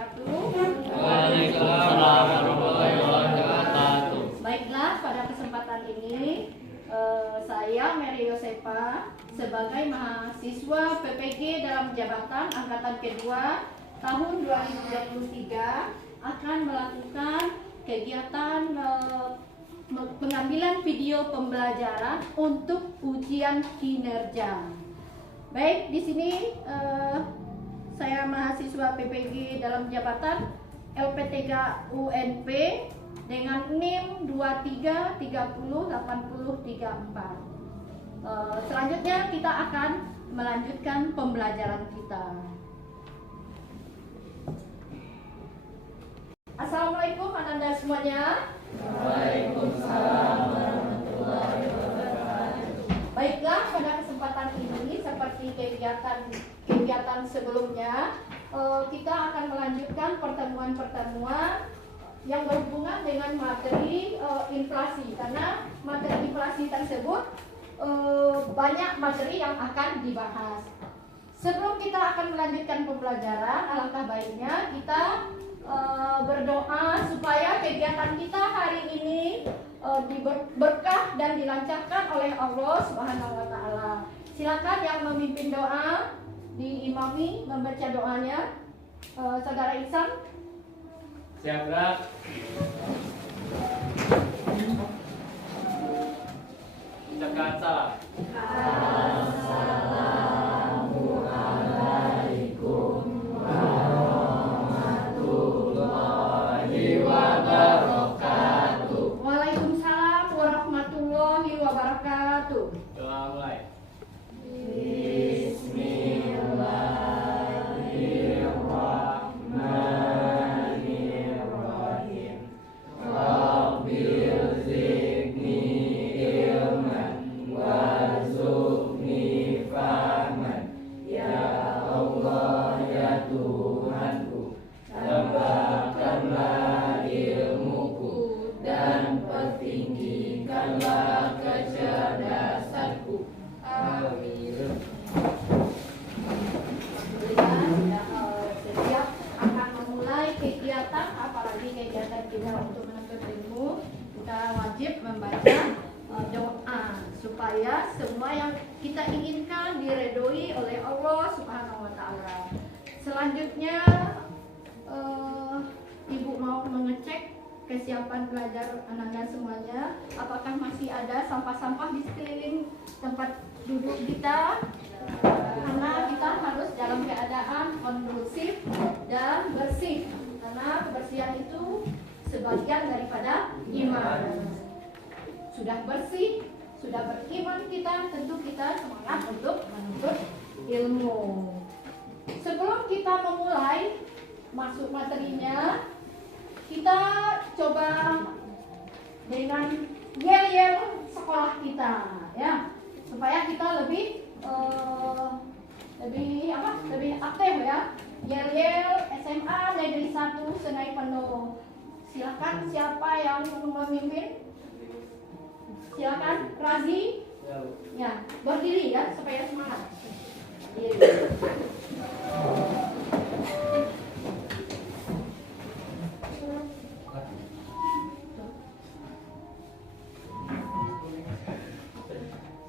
wabarakatuh. Waalaikumsalam warahmatullahi wabarakatuh. Baiklah, pada kesempatan ini saya Mary Yosefa sebagai mahasiswa PPG dalam jabatan angkatan kedua tahun 2023 akan melakukan kegiatan pengambilan video pembelajaran untuk ujian kinerja. Baik, di sini saya mahasiswa PPG dalam jabatan LP3 UNP dengan NIM 23308034. Selanjutnya kita akan melanjutkan pembelajaran kita. Assalamualaikum anak-anak semuanya. Waalaikumsalam warahmatullahi wabarakatuh. Baiklah, pada kesempatan ini seperti kegiatan sebelumnya, kita akan melanjutkan pertemuan-pertemuan yang berhubungan dengan materi inflasi, karena materi inflasi tersebut banyak materi yang akan dibahas. Sebelum kita akan melanjutkan pembelajaran, alangkah baiknya kita berdoa supaya kegiatan kita hari ini berkah dan dilancarkan oleh Allah Subhanahu wa taala. Silakan yang memimpin doa diimami membaca doanya. Saudara Ihsan. Siap, gerak. Ucapkan salam. Assalamualaikum warahmatullahi wabarakatuh. Waalaikumsalam warahmatullahi wabarakatuh. Doa mulai. Bismillahirrahmanirrahim. Rabbil zidni ilman warzuqni fahman. Ya Allah, ya Tuhanku, tambahkanlah ilmuku dan pertinggikanlah kecerdasanku. Amin. Setiap akan memulai kegiatan, apalagi kegiatan kita untuk menuntut ilmu, kita wajib membaca doa supaya semua yang kita inginkan diredoi oleh Allah Subhanahu wa taala. Selanjutnya Ibu mau mengecek kesiapan belajar anak-anak semuanya, apakah masih ada sampah-sampah di sekeliling tempat duduk kita, karena kita harus dalam keadaan kondusif dan bersih, karena kebersihan itu sebagian daripada iman. Sudah bersih, sudah beriman kita, tentu kita semangat untuk menuntut ilmu. Sebelum kita memulai masuk materinya, kita coba dengan yel-yel sekolah kita, ya, supaya kita lebih aktif, ya. Yel-yel SMA Negeri 1 Senai Penuh. Silakan siapa yang memimpin? Silakan Razi. Ya, berdiri ya supaya semangat.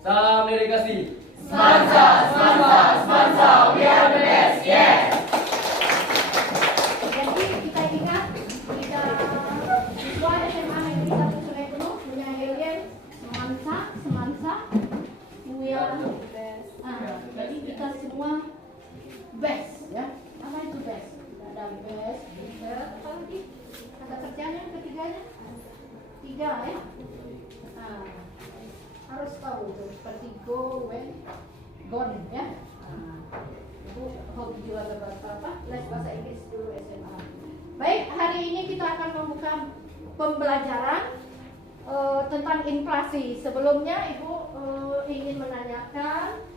Salam dedikasi. Semansa, we are the best, yes. Jadi kita ingat kita siswa SMA Negeri 1 Sungai Penuh punya yel-yel semansa, we are the best. Jadi kita semua best, ya. Apa itu best? Ada best, apa lagi? Kata kerjanya ketiganya? 3 ya. Harus tahu itu seperti go, when, gone, ya. Ibu hobi juga les bahasa Inggris dulu SMA. Baik, hari ini kita akan membuka pembelajaran tentang inflasi. Sebelumnya Ibu ingin menanyakan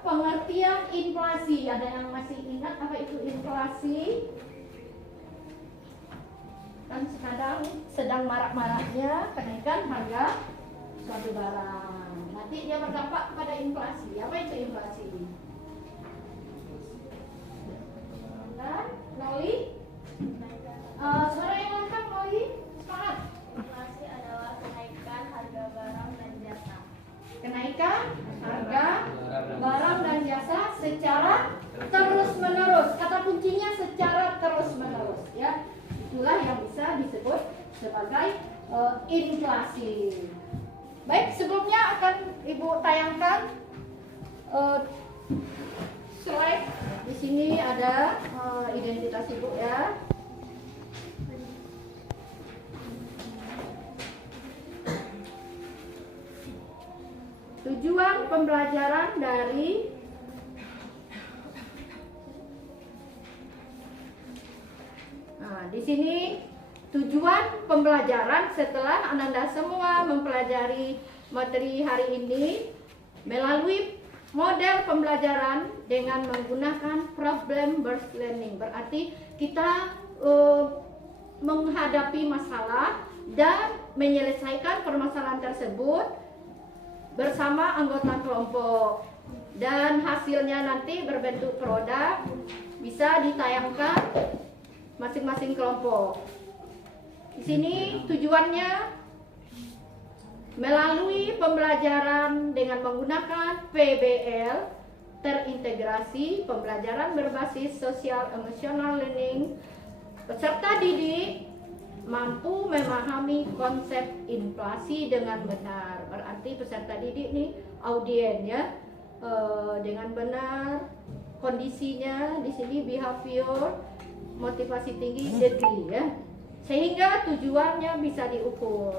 pengertian inflasi. Ada yang masih ingat apa itu inflasi? Kan sekarang sedang marak-maraknya kenaikan harga suatu barang. Nanti dia berdampak pada inflasi. Apa itu inflasi? kuncinya secara terus-menerus ya. Itulah yang bisa disebut sebagai inflasi. Baik, sebelumnya akan Ibu tayangkan slide. Di sini ada identitas Ibu ya. Tujuan pembelajaran dari di sini tujuan pembelajaran setelah Ananda semua mempelajari materi hari ini melalui model pembelajaran dengan menggunakan problem based learning. Berarti kita menghadapi masalah dan menyelesaikan permasalahan tersebut bersama anggota kelompok, dan hasilnya nanti berbentuk produk bisa ditayangkan masing-masing kelompok. Di sini tujuannya melalui pembelajaran dengan menggunakan PBL terintegrasi, pembelajaran berbasis social emotional learning, peserta didik mampu memahami konsep inflasi dengan benar. Berarti peserta didik nih audien ya, dengan benar kondisinya di sini behavior, motivasi tinggi, degree ya, sehingga tujuannya bisa diukur.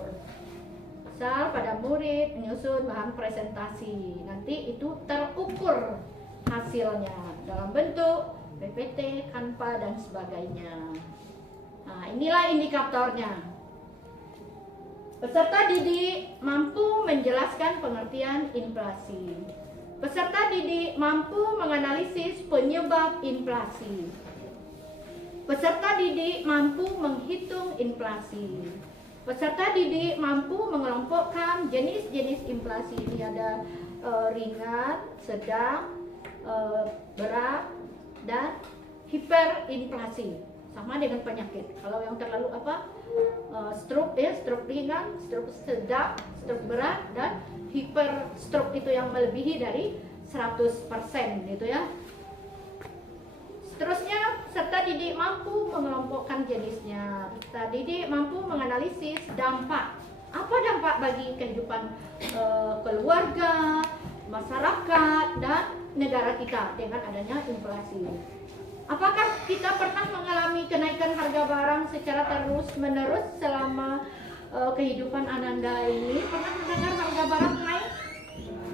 Misal pada murid menyusun bahan presentasi, nanti itu terukur hasilnya dalam bentuk PPT, Canva dan sebagainya. Nah, inilah indikatornya. Peserta didik mampu menjelaskan pengertian inflasi. Peserta didik mampu menganalisis penyebab inflasi. Peserta didik mampu menghitung inflasi. Peserta didik mampu mengelompokkan jenis-jenis inflasi. Ini ada ringan, sedang, berat, dan hiperinflasi. Sama dengan penyakit. Kalau yang terlalu stroke ya, stroke ringan, stroke sedang, stroke berat, dan hiper stroke itu yang melebihi dari 100% gitu ya. Seterusnya, peserta didik mampu mengelompokkan jenisnya. Peserta didik mampu menganalisis dampak. Apa dampak bagi kehidupan keluarga, masyarakat, dan negara kita dengan adanya inflasi. Apakah kita pernah mengalami kenaikan harga barang secara terus-menerus selama kehidupan Ananda ini? Pernah mendengar harga barang naik?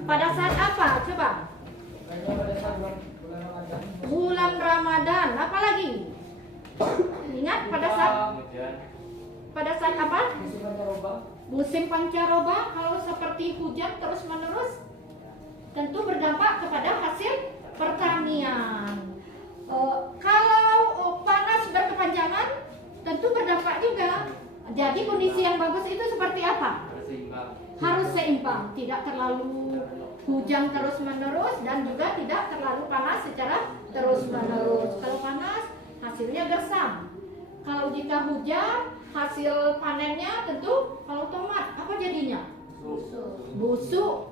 Pada saat apa? Coba. Bulan Ramadan. Apa lagi? Ingat pada saat apa? Musim pancaroba. Kalau seperti hujan terus-menerus, tentu berdampak kepada hasil pertanian. Kalau panas berkepanjangan, tentu berdampak juga. Jadi kondisi yang bagus itu seperti apa? Harus seimbang, tidak terlalu hujan terus-menerus dan juga tidak terlalu panas secara terus-menerus. Kalau panas, hasilnya gersam. Kalau jika hujan, hasil panennya tentu kalau tomat, apa jadinya? Busuk,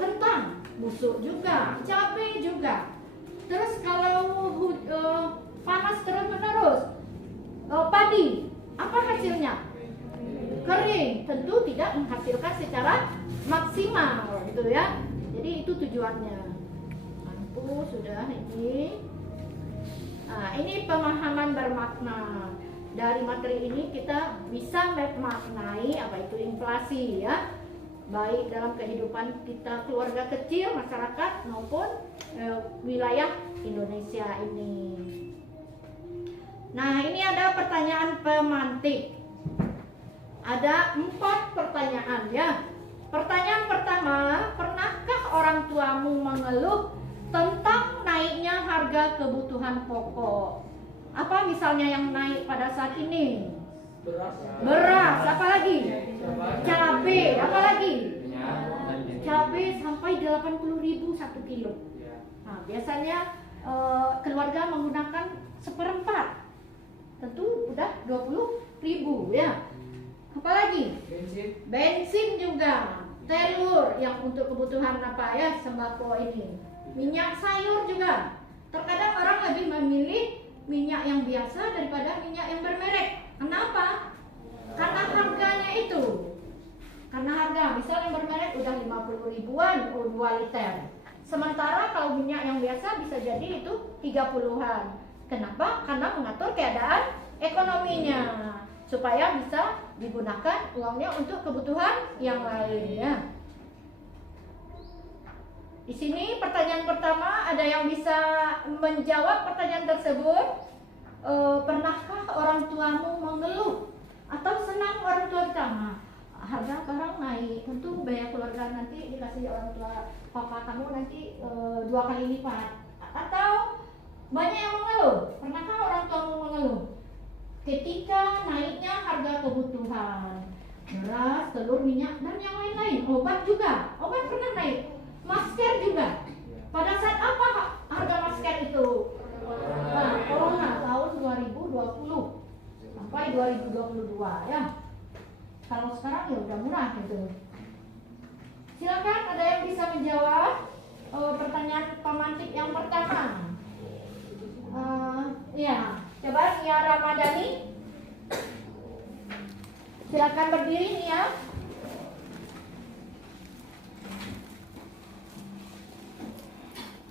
kentang, busuk juga, cabai juga. Terus kalau panas terus-menerus, padi, apa hasilnya? Kering, tentu tidak menghasilkan secara maksimal, gitu ya. Jadi itu tujuannya. Mampu sudah ini. Nah, ini pemahaman bermakna. Dari materi ini kita bisa memaknai apa itu inflasi ya, baik dalam kehidupan kita keluarga kecil, masyarakat maupun wilayah Indonesia ini. Nah, ini ada pertanyaan pemantik. Ada 4 pertanyaan ya. Pertanyaan pertama, pernahkah orang tuamu mengeluh tentang naiknya harga kebutuhan pokok? Apa misalnya yang naik pada saat ini? Beras, apa lagi? Cabai, apa lagi? Cabai sampai 80.000 1 kilo. Nah, biasanya keluarga menggunakan 1/4. Tentu udah 20.000 ya. Apalagi? Bensin juga, telur yang untuk kebutuhan apa ya, sembako ini. Minyak sayur juga. Terkadang orang lebih memilih yang biasa daripada minyak yang bermerek. Kenapa? Karena harganya itu. Karena harga, misal yang bermerek udah 50 ribuan 2 liter. Sementara kalau minyak yang biasa bisa jadi itu 30-an. Kenapa? Karena mengatur keadaan ekonominya supaya bisa digunakan uangnya untuk kebutuhan yang lainnya. Di sini pertanyaan pertama, ada yang bisa menjawab pertanyaan tersebut? Pernahkah orang tuamu mengeluh atau senang orang tua kamu? Harga barang naik, tentu biaya keluarga nanti dikasih orang tua papa kamu nanti 2 kali lipat. Atau banyak yang mengeluh? Pernahkah orang tuamu mengeluh ketika naiknya harga kebutuhan, beras, telur, minyak, dan yang lain-lain? Obat juga, obat pernah naik, masker juga. Pada saat apa harga masker itu? Nah, corona tahun 2020 sampai 2022 ya. Kalau sekarang ya udah murah gitu. Silakan, ada yang bisa menjawab pertanyaan pemantik yang pertama? Ya, coba Nia Ramadhani. Silakan berdiri Nia.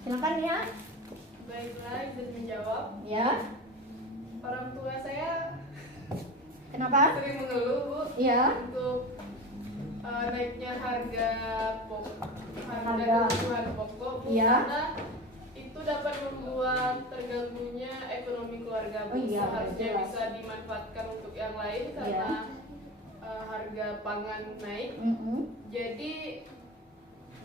Silakan Nia. Baiklah, izin menjawab. Ya. Orang tua saya Kenapa? sering mengeluh, Bu, Iya. untuk naiknya harga Harga. kebutuhan pokok, Bu, Iya. karena itu dapat membuat terganggunya ekonomi keluarga, Bu. Oh iya, Seharusnya jelas. bisa dimanfaatkan untuk yang lain karena harga pangan naik, jadi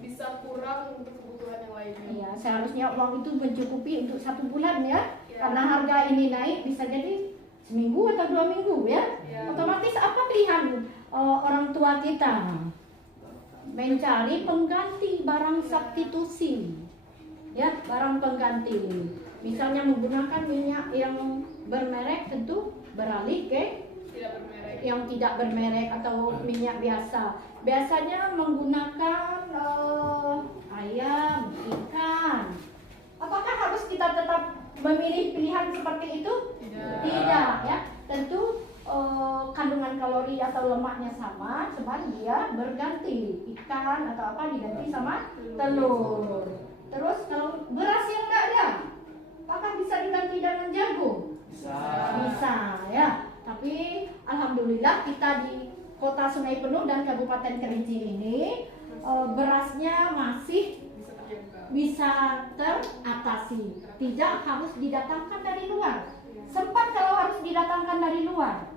bisa kurang untuk kebutuhan yang lainnya. Iya, seharusnya uang itu mencukupi untuk 1 bulan ya. Ya. Karena harga ini naik bisa jadi seminggu atau 2 minggu ya. Ya. Otomatis apa pilihan orang tua kita? Mencari pengganti, barang substitusi. Ya, barang pengganti. Misalnya menggunakan minyak yang bermerek, tentu beralih ke Tidak bermerek. yang tidak bermerek atau minyak biasa. Biasanya menggunakan ayam, ikan. Apakah harus kita tetap memilih pilihan seperti itu? Tidak ya. Tentu kandungan kalori atau lemaknya sama, cuman dia berganti. Ikan atau apa diganti sama telur. Terus kalau beras yang enggak ada, apakah bisa diganti dengan jagung? Bisa ya. Tapi alhamdulillah kita di Kota Sungai Penuh dan Kabupaten Kerinci ini berasnya masih Bisa terjangkau. bisa teratasi, tidak harus didatangkan dari luar. Sempat kalau harus didatangkan dari luar,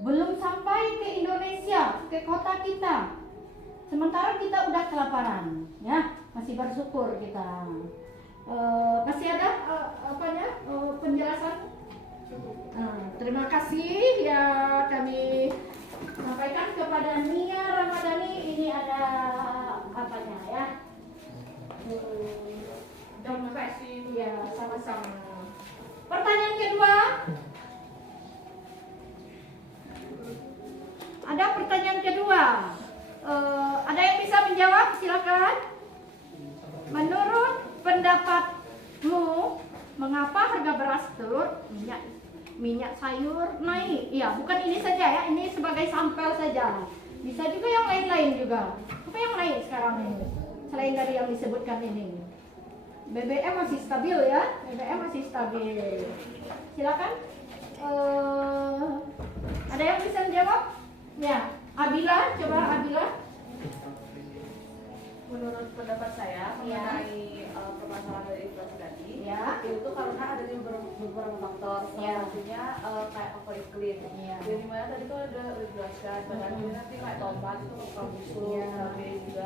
belum sampai ke Indonesia, ke kota kita. Sementara kita udah kelaparan, ya masih bersyukur kita. Masih ada penjelasan? Terima kasih ya kami sampaikan kepada Nia Ramadhani. Ini ada apanya ya? Dompet. Ya, sama-sama. Pertanyaan kedua. Ada pertanyaan kedua. Ada yang bisa menjawab? Silakan. Menurut pendapatmu, mengapa harga beras, telur, minyak sayur naik? Ya, bukan ini saja ya, ini sebagai sampel saja. Bisa juga yang lain-lain juga. Apa yang naik sekarang ini? Selain dari yang disebutkan ini. BBM masih stabil ya, BBM masih stabil. Silakan. Ada yang bisa menjawab? Ya, Abila, coba Abila. Menurut pendapat saya mengenai permasalahan dari inflasi tadi, Ya. itu karena ada beberapa faktor. Salah satunya kayak faktor iklim. Jadi dimana tadi tuh ada dijelaskan, bahkan nanti kayak tomat itu suka busuk, cabai juga.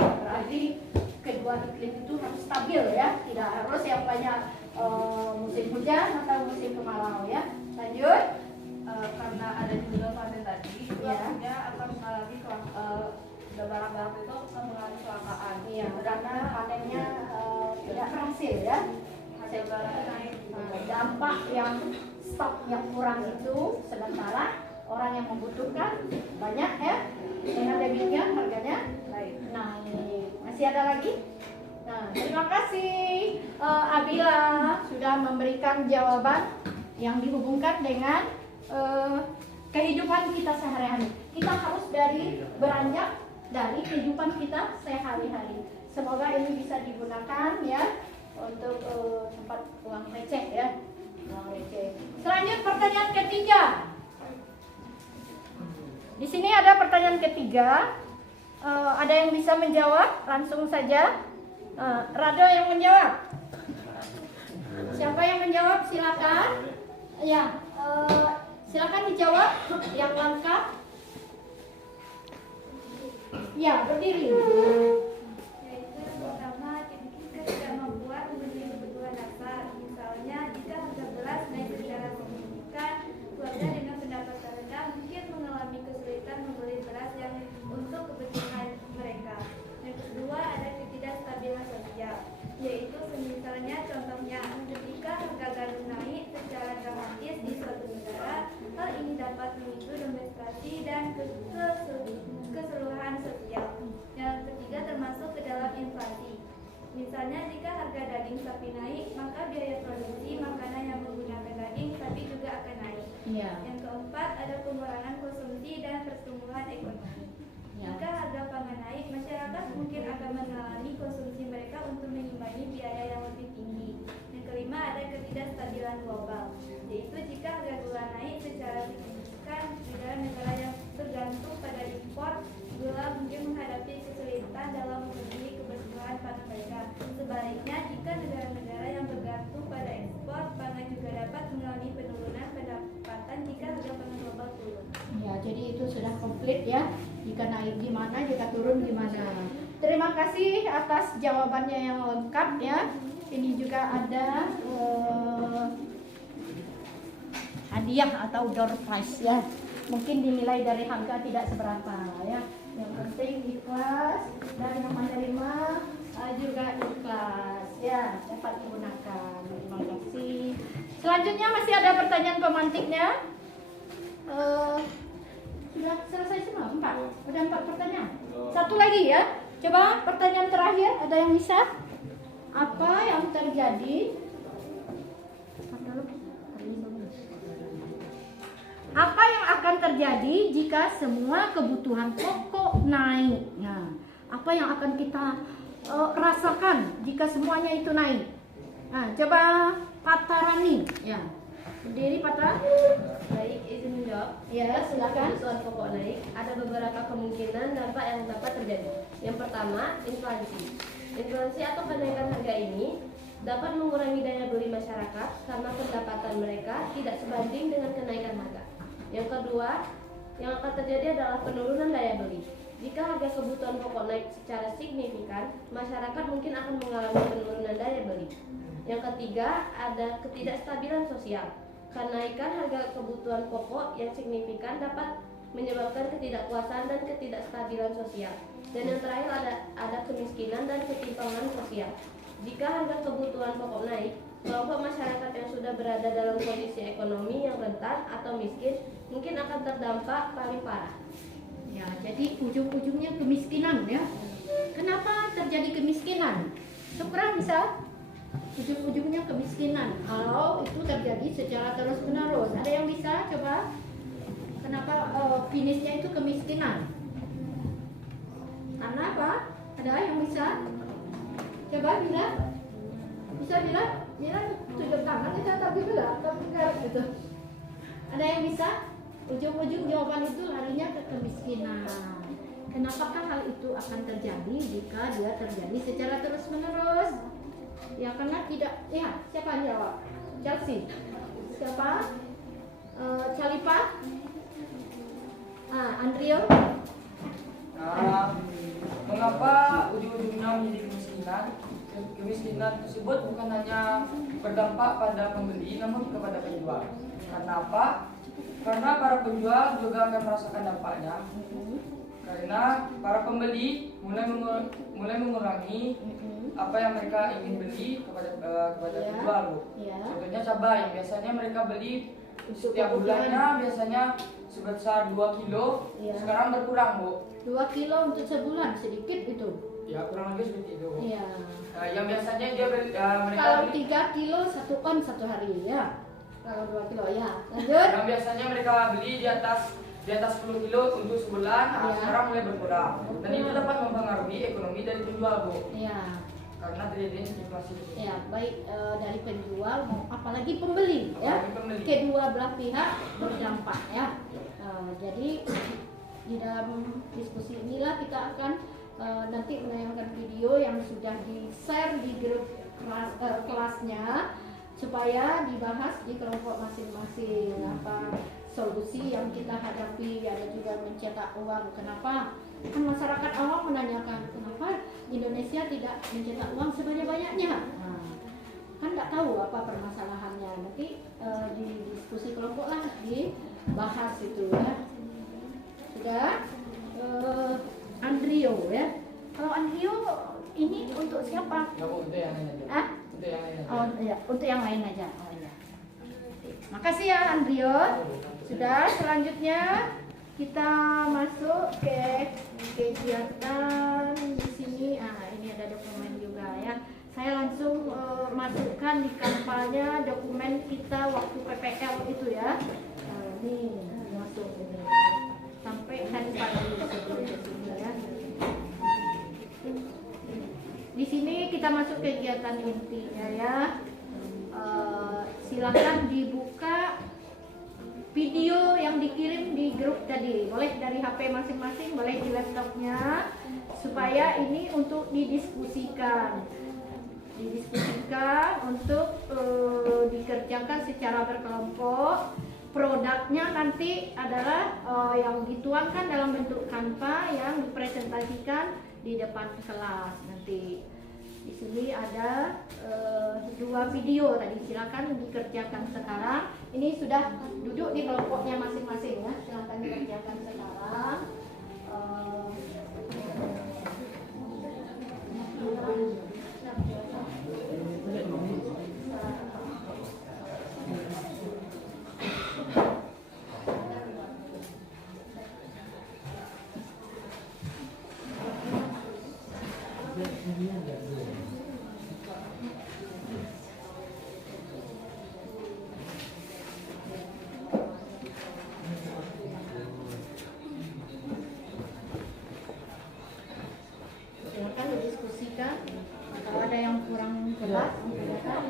Berarti kedua iklim itu harus stabil ya, tidak harus yang banyak musim hujan atau musim kemarau ya. Lanjut. Karena ada juga panen tadi, artinya akan mengalami barang-barang itu akan mengalami kelangkaan. Iya, karena panennya tidak berhasil ya. Hasil barangnya naik. Dampak yang stok yang kurang itu sementara orang yang membutuhkan banyak ya. Dengan demikian harganya Naik. naik. Masih ada lagi? Nah, terima kasih Abila sudah memberikan jawaban yang dihubungkan dengan kehidupan kita sehari-hari. Kita harus beranjak dari kehidupan kita sehari-hari. Semoga ini bisa digunakan ya untuk tempat uang receh ya. Uang receh. Selanjutnya pertanyaan ketiga. Di sini ada pertanyaan ketiga. Ada yang bisa menjawab? Langsung saja. Rado yang menjawab. Siapa yang menjawab? Silakan. Ya, silakan dijawab yang lengkap. Ya, berdiri. Yaitu pertama, kita tidak membuat memenuhi kebutuhan dasar. Misalnya, jika harga beras naik secara signifikan, keluarga dengan pendapatan rendah mungkin mengalami kesulitan membeli beras yang untuk kebutuhan mereka. Yang kedua, ada ketidakstabilan sosial, yaitu misalnya contohnya ketika harga gandum naik secara dramatis di suatu negara, hal ini dapat memicu demonstrasi dan keseluruhan sosial. Yang ketiga termasuk ke dalam inflasi. Misalnya jika harga daging sapi naik, maka biaya produksi makanan yang menggunakan daging sapi juga akan naik. Ya. Yang keempat ada pengurangan konsumsi dan pertumbuhan ekonomi. Ya. Jika harga pangan naik, masyarakat mungkin akan mengalami konsumsi mereka untuk mengimbangi biaya yang lebih tinggi. Yang kelima ada ketidakstabilan global, yaitu jika harga gula naik secara signifikan, negara-negara yang bergantung pada impor gula mungkin menghadapi kesulitan dalam memenuhi kebutuhan pangan mereka. Sebaliknya, jika negara-negara yang bergantung pada ekspor pangan juga dapat mengalami penurunan pendapatan jika harga pangan global turun. Ya, jadi itu sudah komplit ya. Jika naik di mana, jika turun di mana. Terima kasih atas jawabannya yang lengkap ya. Ini juga ada hadiah atau door prize ya. Mungkin dinilai dari harga tidak seberapa ya. Yang penting ikhlas dan yang menerima juga ikhlas ya, dapat digunakan. Terima kasih. Selanjutnya masih ada pertanyaan pemantiknya. Sudah selesai semua? 4? Udah 4 pertanyaan? Satu lagi ya. Coba pertanyaan terakhir, ada yang bisa? Apa yang terjadi? Apa yang akan terjadi jika semua kebutuhan pokok naik? Nah, apa yang akan kita rasakan jika semuanya itu naik? Nah, coba Pata Rani. Ya. Berdiri Pata. Baik, izin menjawab. Ya, silakan. Kebutuhan pokok naik, ada beberapa kemungkinan dampak yang dapat terjadi. Yang pertama, inflasi. Inflasi atau kenaikan harga ini dapat mengurangi daya beli masyarakat karena pendapatan mereka tidak sebanding dengan kenaikan harga. Yang kedua, yang akan terjadi adalah penurunan daya beli. Jika harga kebutuhan pokok naik secara signifikan, masyarakat mungkin akan mengalami penurunan daya beli. Yang ketiga, ada ketidakstabilan sosial. Kenaikan harga kebutuhan pokok yang signifikan dapat menyebabkan ketidakpuasan dan ketidakstabilan sosial. Dan yang terakhir ada kemiskinan dan ketimpangan sosial. Jika harga kebutuhan pokok naik, kelompok masyarakat yang sudah berada dalam kondisi ekonomi yang rentan atau miskin mungkin akan terdampak paling parah. Ya, jadi ujung-ujungnya kemiskinan ya. Kenapa terjadi kemiskinan? Syukran bisa? Ujung-ujungnya kemiskinan. Kalau itu terjadi secara terus-menerus, ada yang bisa coba? Kenapa finishnya itu kemiskinan? Karena apa? Ada yang bisa? Coba bilang. Bisa bilang? Bilang tunjuk tangan kita tapi bilang atau enggak gitu. Ada yang bisa? Ujung-ujung jawaban itu larinya ke kemiskinan. Kenapakah hal itu akan terjadi jika dia terjadi secara terus-menerus? Ya karena tidak, ya siapa yang jawab? Chelsea. Siapa? Chalipa? Andrio? Mengapa ujung-ujungnya menjadi kemiskinan? Kemiskinan tersebut bukan hanya berdampak pada pembeli namun kepada penjual. Karena apa? Karena para penjual juga akan merasakan dampaknya. Karena para pembeli mulai mengurangi apa yang mereka ingin beli kepada penjual, Bu. Ya. Contohnya cabai yang biasanya mereka beli Untuk setiap kebutuhan. bulannya biasanya sebesar 2 kilo, Ya. sekarang berkurang, Bu. 2 kilo untuk sebulan sedikit itu. Ya kurang lebih seperti itu. Iya. Yang biasanya dia mereka Kalau beli, 3 kilo 1 on 1 hari ya. Kalau 2 kilo ya. Lanjut. yang biasanya mereka beli di atas 10 kilo untuk sebulan, Iya. sekarang mulai berkurang. Dan itu dapat mempengaruhi ekonomi dari penjual, Bu. Iya. Karena terjadi inflasi. Ya, baik dari penjual apalagi pembeli ya. Apalagi pembeli. Kedua belah pihak berdampak ya. Jadi di dalam diskusi inilah kita akan nanti menayangkan video yang sudah di-share di grup kelasnya supaya dibahas di kelompok masing-masing apa solusi yang kita hadapi. Ada juga mencetak uang. Kenapa? Kan masyarakat awam menanyakan kenapa Indonesia tidak mencetak uang sebanyak-banyaknya. Kan nggak tahu apa permasalahannya. Nanti di diskusi kelompok lah dibahas itu ya. Sudah. Andrio ya. Kalau Andrio ini untuk siapa? Nggak, Bu, itu yang lain aja. Ah? Itu yang lain aja. Oh iya, untuk yang lain aja. Oh iya. Makasih ya Andrio. Sudah, selanjutnya kita masuk ke kegiatan di sini. Ini ada dokumen juga ya. Saya langsung masukkan di kampanye dokumen kita waktu PPL itu ya. Ini masuk ini. Sampai hari pagi sebelum ke sini ya. Di sini kita masuk kegiatan intinya ya. Silakan dibuka video yang dikirim di grup tadi. Boleh dari HP masing-masing, boleh di laptopnya, supaya ini untuk didiskusikan. Didiskusikan untuk dikerjakan secara berkelompok. Produknya nanti adalah yang dituangkan dalam bentuk Canva yang dipresentasikan di depan kelas nanti. Di sini ada 2 video tadi, silakan dikerjakan sekarang. Ini sudah duduk di kelompoknya masing-masing ya, silakan dikerjakan sekarang. Silakan didiskusikan. Kalau ada yang kurang jelas, silakan.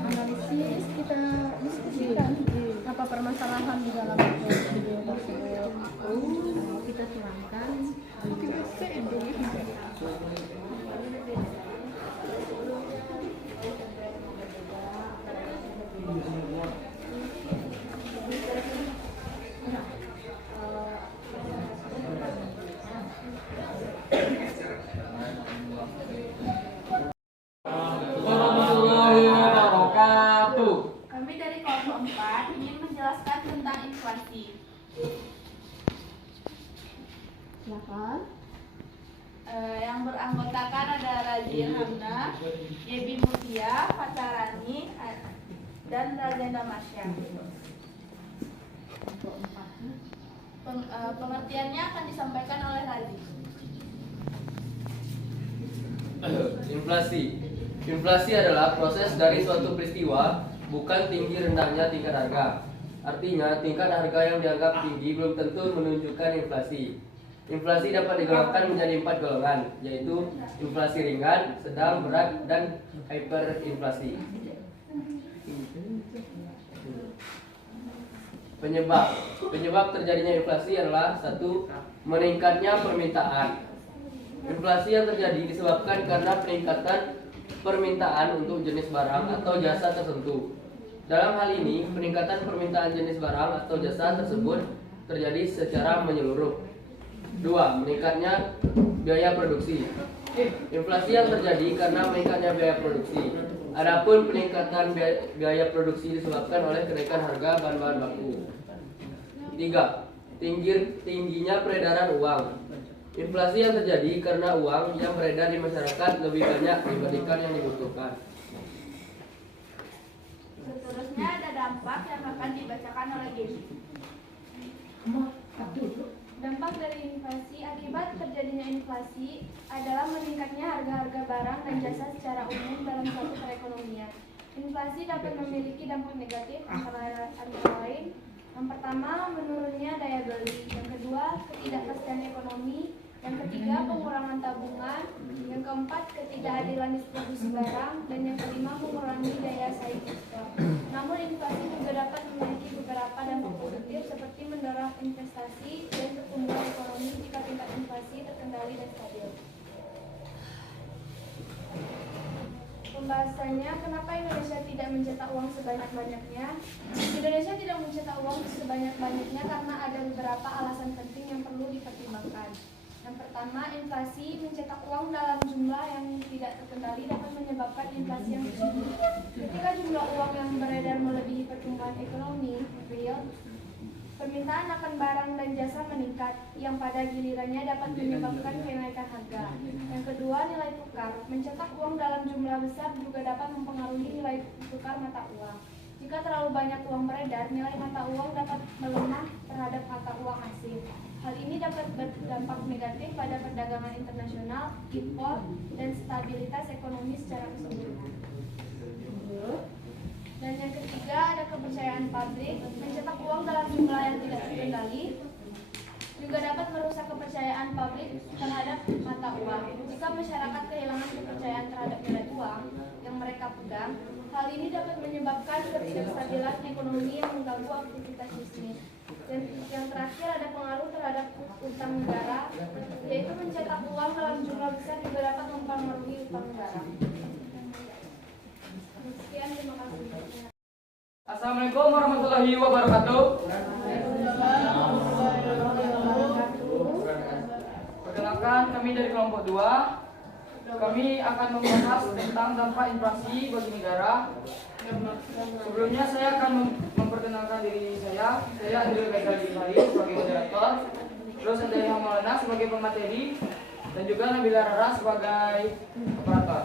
Analisis, kita diskusikan apa permasalahan di dalam video tersebut. Kita tuangkan. Warahmatullahi wabarakatuh. Kami dari kelompok 4 ingin menjelaskan tentang inflasi. Silakan. Yang beranggotakan ada Razia Hamna, Yebi Mutia, Fatarani, dan Razenda Masya. Untuk 4. Pengertiannya akan disampaikan oleh Radhi. Inflasi. Inflasi adalah proses dari suatu peristiwa, bukan tinggi rendahnya tingkat harga. Artinya, tingkat harga yang dianggap tinggi belum tentu menunjukkan inflasi. Inflasi dapat digolongkan menjadi 4 golongan, yaitu inflasi ringan, sedang, berat, dan hyperinflasi. Penyebab terjadinya inflasi adalah 1. Meningkatnya permintaan. Inflasi yang terjadi disebabkan karena peningkatan permintaan untuk jenis barang atau jasa tertentu. Dalam hal ini, peningkatan permintaan jenis barang atau jasa tersebut terjadi secara menyeluruh. 2. Meningkatnya biaya produksi. Inflasi yang terjadi karena meningkatnya biaya produksi. Adapun peningkatan biaya produksi disebabkan oleh kenaikan harga bahan-bahan baku. 3. Tingginya peredaran uang. Inflasi yang terjadi karena uang yang beredar di masyarakat lebih banyak dibandingkan yang dibutuhkan. Seterusnya ada dampak yang akan dibacakan oleh Gemi. Dampak dari inflasi. Akibat terjadinya inflasi adalah meningkatnya harga-harga barang dan jasa secara umum dalam suatu perekonomian. Inflasi dapat memiliki dampak negatif antara lain. Yang pertama, menurunnya daya beli. Yang kedua, ketidakpastian ekonomi. Yang ketiga, pengurangan tabungan. Yang keempat, ketidakadilan distribusi barang. Dan yang kelima, mengurangi daya saing ekspor. Namun inflasi juga dapat memiliki beberapa dampak positif seperti mendorong investasi dan pertumbuhan ekonomi jika tingkat inflasi terkendali dan stabil. Pembahasannya, kenapa Indonesia tidak mencetak uang sebanyak-banyaknya? Indonesia tidak mencetak uang sebanyak-banyaknya karena ada beberapa alasan penting yang perlu dipertimbangkan. Yang pertama, inflasi. Mencetak uang dalam jumlah yang tidak terkendali dapat menyebabkan inflasi yang tinggi. Ketika jumlah uang yang beredar melebihi pertumbuhan ekonomi real, permintaan akan barang dan jasa meningkat, yang pada gilirannya dapat menyebabkan kenaikan harga. Yang kedua, nilai tukar. Mencetak uang dalam jumlah besar juga dapat mempengaruhi nilai tukar mata uang. Jika terlalu banyak uang beredar, nilai mata uang dapat melemah terhadap mata uang asing. Hal ini dapat berdampak negatif pada perdagangan internasional, impor, dan stabilitas ekonomi secara keseluruhan. Dan yang ketiga, ada kepercayaan publik. Mencetak uang dalam jumlah yang tidak terkendali juga dapat merusak kepercayaan publik terhadap mata uang. Jika masyarakat kehilangan kepercayaan terhadap nilai uang yang mereka pegang, hal ini dapat menyebabkan ketidakstabilan ekonomi yang mengganggu aktivitas bisnis. Dan yang terakhir, ada pengaruh terhadap utang negara, yaitu mencetak uang dalam jumlah besar juga dapat mempengaruhi utang negara. Sekian, terima kasih. Assalamualaikum warahmatullahi wabarakatuh. Perkenalkan, kami dari kelompok 2. Kami akan membahas tentang dampak inflasi bagi negara. Sebelumnya saya akan memperkenalkan diri saya. Saya Andrew Ghazali sebagai moderator, terus ada Ilham Maulana sebagai pemateri, dan juga Nabila Rara sebagai operator.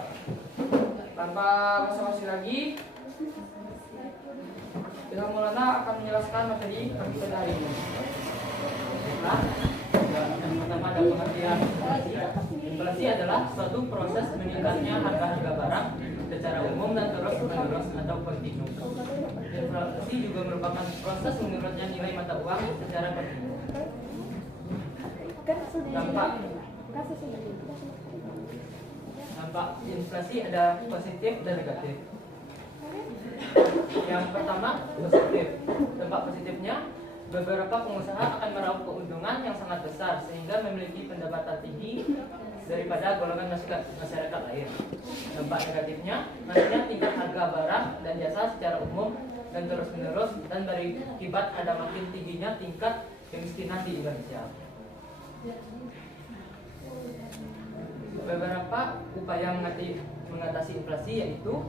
Tanpa basa-basi lagi, Ilham Maulana akan menjelaskan materi kami pada hari ini. Yang pertama ada pengertian inflasi. Inflasi adalah suatu proses meningkatnya harga-harga barang secara umum dan terus-menerus atau kontinu. Inflasi juga merupakan proses menurunnya nilai mata uang secara kontinu. Dampak inflasi ada positif dan negatif. Yang pertama, positif. Dampak positifnya, beberapa pengusaha akan meraup keuntungan yang sangat besar sehingga memiliki pendapatan tinggi daripada golongan masyarakat lain. Dampak negatifnya, nantinya tingkat harga barang dan jasa secara umum dan terus-menerus dan berakibat ada makin tingginya tingkat kemiskinan di Indonesia. Beberapa upaya mengatasi inflasi yaitu: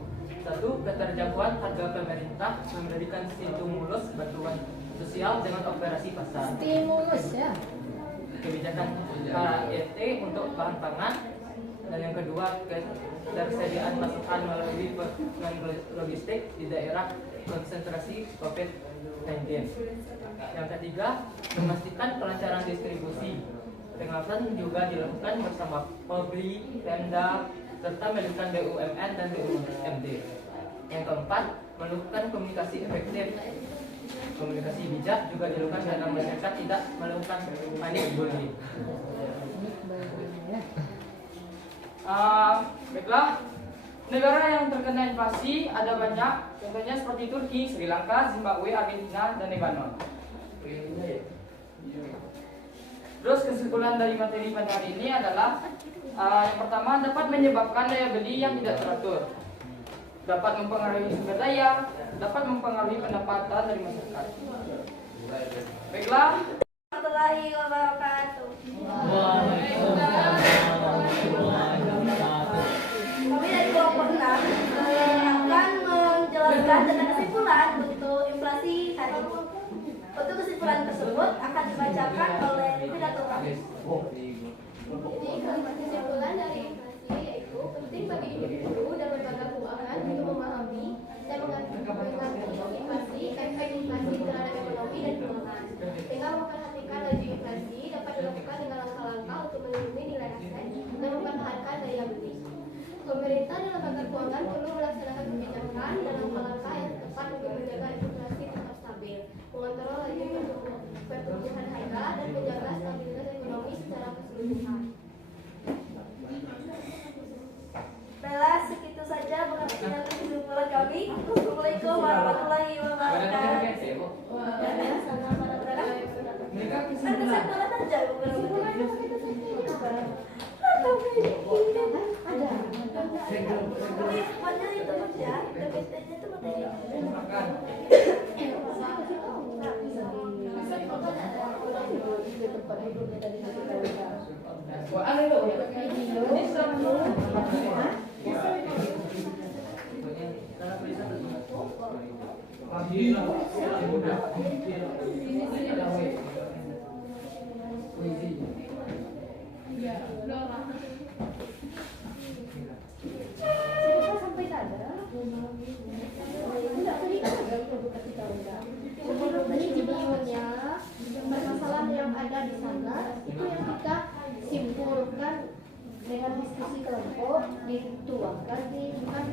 1. Keterjangkauan harga pemerintah memberikan stimulus bantuan sosial dengan operasi pasar. Stimulus ya. Kebijakan KRT untuk bahan pangan. Dan yang kedua, ketersediaan pasokan melalui logistik di daerah konsentrasi COVID-19. Yang ketiga, memastikan kelancaran distribusi. Pengawasan juga dilakukan bersama Polri, Pemda, serta melibatkan BUMN dan BUMD. Yang keempat, melakukan komunikasi efektif. Komunikasi bijak juga dilakukan agar masyarakat tidak melakukan panik buying. Baiklah, negara yang terkena inflasi ada banyak, contohnya seperti Turki, Sri Lanka, Zimbabwe, Argentina, dan Lebanon. Terus kesimpulan dari materi pada hari ini adalah yang pertama, dapat menyebabkan daya beli yang tidak teratur, dapat mempengaruhi sumber daya, dapat mempengaruhi pendapatan dari masyarakat. Baiklah. Warahmatullahi wabarakatuh. Kami dari kelompok 6 akan menjelaskan tentang kesimpulan untuk inflasi hari ini. Untuk kesimpulan tersebut akan dibacakan oleh pidato kami. Jadi kesimpulan dari inflasi yaitu penting bagi individu dan lembaga keuangan untuk memahami dan mengerti inflasi, efek inflasi terhadap ekonomi dan keuangan. Dengan memperhatikan laju inflasi dapat dilakukan dengan langkah-langkah untuk melindungi nilai aset dan mempertahankan daya beli. Pemerintah dan lembaga keuangan perlu melaksanakan kebijakan dan langkah-langkah yang tepat untuk menjaga inflasi tetap stabil, mengontrol laju pertumbuhan harga dan menjaga stabilitas ekonomi secara keseluruhan. Baiklah, segitu saja pengertian kesimpulan kami. Assalamualaikum warahmatullahi wabarakatuh. Kesimpulan aja, Padahal itu aja, itu materi. Sebelumnya permasalahan yang ada di sana itu yang kita simpulkan dengan diskusi kelompok dituangkan di bukan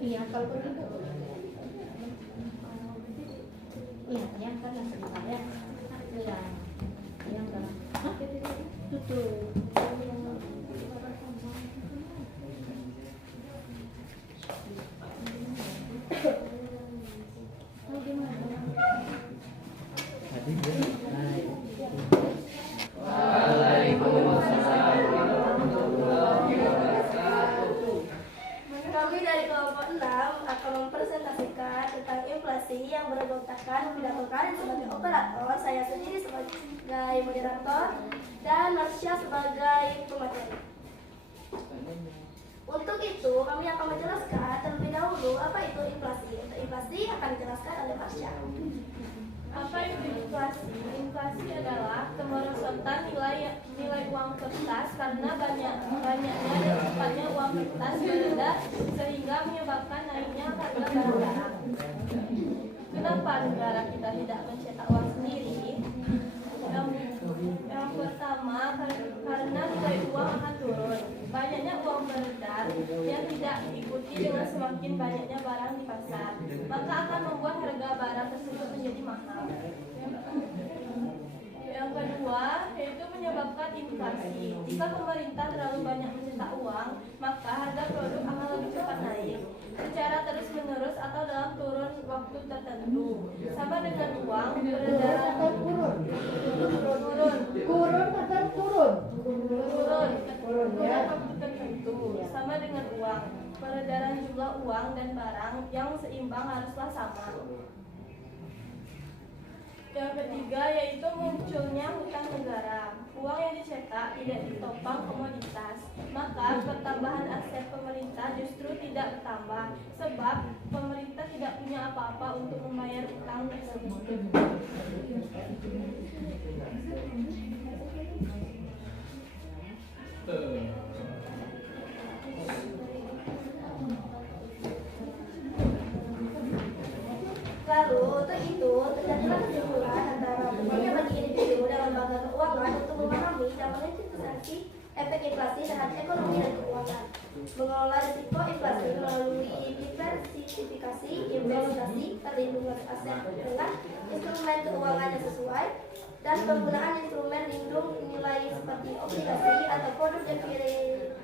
iya kalau begitu iya yang kan sebentar ya iya yang kan tutup Kami dari kelompok 6 akan mempresentasikan tentang inflasi yang beranggotakan pidato kami sebagai operator, saya sendiri sebagai moderator, dan Marsha sebagai pemateri. Untuk itu, kami akan menjelaskan terlebih dahulu apa itu inflasi. Untuk inflasi akan dijelaskan oleh Marsha. Apa itu inflasi? Inflasi adalah kemerosotan nilai uang kertas karena banyaknya dan cepatnya uang kertas beredar sehingga menyebabkan naiknya harga barang-barang. Kenapa negara kita tidak mencetak uang sendiri? Yang pertama, karena nilai uang akan turun. Banyaknya uang beredar yang tidak diikuti dengan semakin banyaknya barang di pasar, maka akan membuat harga barang tersebut menjadi mahal. Yang kedua, yaitu menyebabkan inflasi. Jika pemerintah terlalu banyak mencetak uang, maka harga produk akan lebih cepat naik secara terus-menerus atau dalam kurun waktu tertentu. Sama dengan uang beredar turun waktu tertentu. Sama dengan uang, peredaran jumlah uang dan barang yang seimbang haruslah sama. Yang ketiga yaitu munculnya hutang negara. Uang yang dicetak tidak ditopang komoditas, maka pertambahan aset pemerintah Lalu untuk itu terjadilah kesimpulan antara berbagai bagi individu dan lembaga keuangan untuk memahami dan mengantisipasi efek inflasi terhadap ekonomi dan keuangan, mengelola risiko inflasi melalui diversifikasi investasi, perlindungan aset dengan instrumen keuangan yang sesuai, dan penggunaan instrumen lindung nilai seperti obligasi atau produk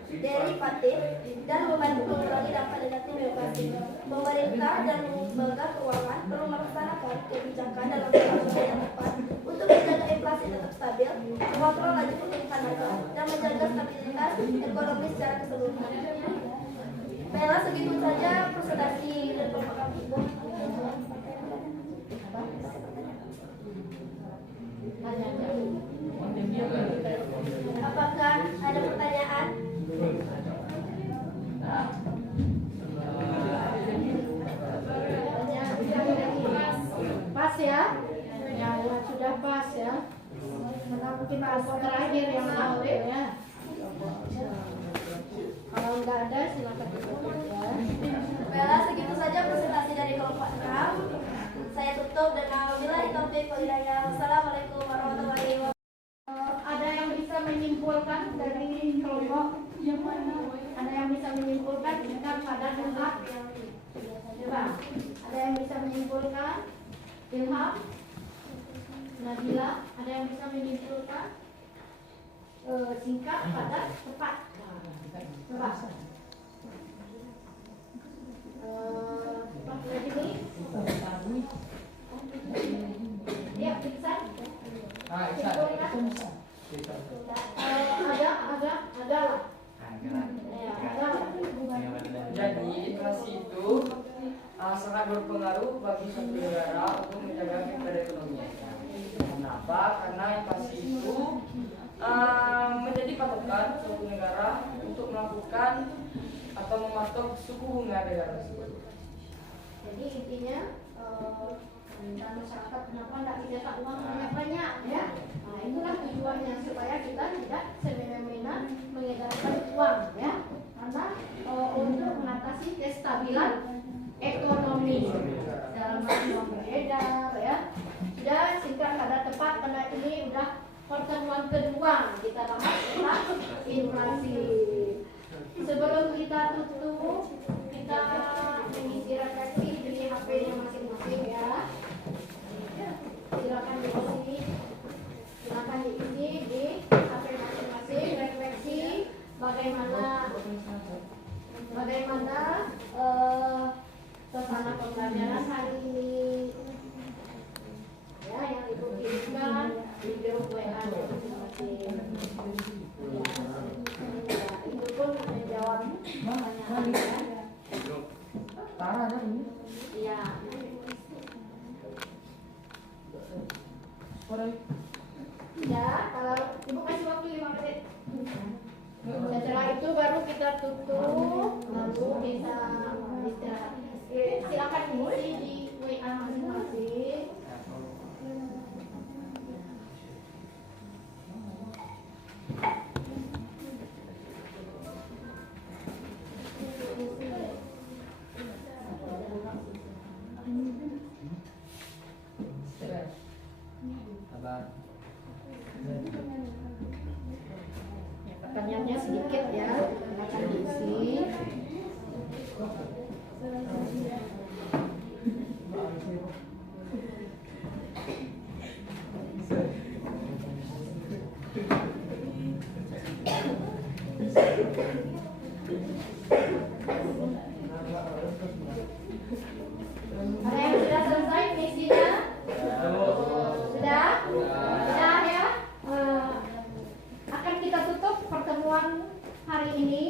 derivatif, dan membantu mengurangi dampak negatif inflasi. Pemerintah dan lembaga keuangan perlu melaksanakan kebijakan dalam jangka yang tepat untuk menjaga inflasi tetap stabil, mengontrol laju pertumbuhan harga, dan menjaga stabilitas ekonomi secara keseluruhan. Baiklah, segitu saja presentasi dan pemaparan ibu. Apakah ada pertanyaan? Pas ya? Ya, sudah pas ya. Karena mungkin kelompok terakhir yang tahu ya. Kalau nggak ada silakan ditutup ya. Baiklah, segitu saja presentasi dari kelompok 6. Saya tutup dengan wabillahi taufiq wal hidayah. Wassalamualaikum warahmatullahi wabarakatuh. Ada yang bisa menyimpulkan dari kelompok yang mana? Ada yang bisa menyimpulkan tentang pada doa? Coba. Ada yang bisa menyimpulkan? Ilham? Nabila? Ada yang bisa menyimpulkan? Singkat, padat, tepat. Coba. Pak Redmi? Ya, bisa. Ada lah. Jadi inflasi itu sangat berpengaruh bagi suatu negara untuk menjaga perekonomian. Kenapa? Karena inflasi itu menjadi patokan suatu negara untuk melakukan atau mematok suku bunga negara tersebut. Jadi intinya dan masyarakat kenapa tidak mencetak uang banyak-banyak ya? Nah, itulah tujuannya supaya kita tidak semena-mena mengedarkan uang ya, karena untuk mengatasi kestabilan ekonomi dalam arti uang beredar ya. Sudah singkat ada tepat karena ini udah pertemuan kedua kita bahas tentang inflasi. Sebelum kita tutup, kita mengisi refleksi di HP-nya masing-masing ya. Silakan diisi di HP masing-masing refleksi bagaimana suasana pembelajaran hari ini ya, yang ibu kirimkan di grup WA masing-masing. Ya, itu pun menjawab pertanyaan ya. Parah ada ini. Iya. Ya, kalau ibu kasih waktu 5 menit. Setelah itu baru kita tutup, lalu bisa istirahat. Silakan isi di WA masing-masing. Pertanyaannya sedikit ya, akan diisi. Ada yang sudah selesai misinya? Sudah? Sudah ya? Akan kita tutup pertemuan hari ini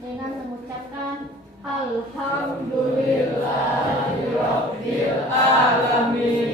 dengan mengucapkan Alhamdulillahirabbil alamin.